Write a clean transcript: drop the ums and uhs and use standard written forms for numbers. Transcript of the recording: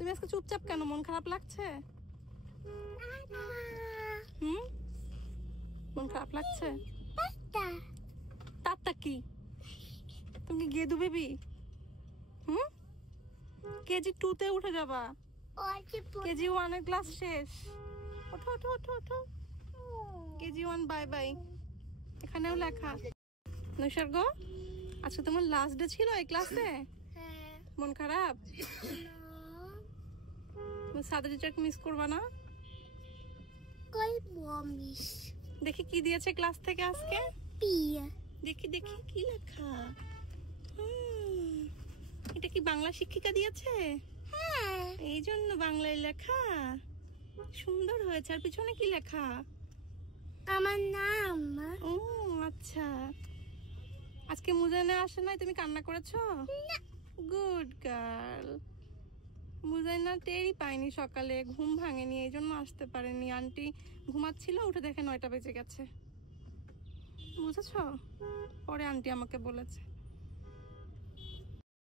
তুমি আজকে চুপচাপ কেন? মন খারাপ লাগছে? মন খারাপ লাগছে? তাতা কি? তুমি গেদু বেবি? কেজি 2 তে উঠে যাবা, কেজি 1 এর ক্লাস শেষ। ওঠো ওঠো ওঠো ওঠো, কেজি 1 বাই বাই। এখানেও লেখা। নৈসর্গ, আজকে তোমার লাস্ট ডে ছিল এই ক্লাসে? মন খারাপ? তুমি সাদা টিচারকে মিস করবা না? দেখি কি দিয়েছে ক্লাস থেকে আজকে। দেখি দেখি কি লেখা। এটা কি বাংলা শিক্ষিকা দিয়েছে? এই জন্য বাংলায় লেখা। সুন্দর হয়েছে। আর পিছনে কি লেখা? আমার নাম। ও আচ্ছা। আজকে মুজানা আসে নাই, তুমি কান্না করেছো? Good girl. মুজানা টেরই পাইনি, সকালে ঘুম ভাঙেনি, এই জন্য আসতে পারেনি। আন্টি ঘুমাচ্ছিল, উঠে দেখে 9টা বেজে গেছে। বুঝেছো? পরে আন্টি আমাকে বলেছে।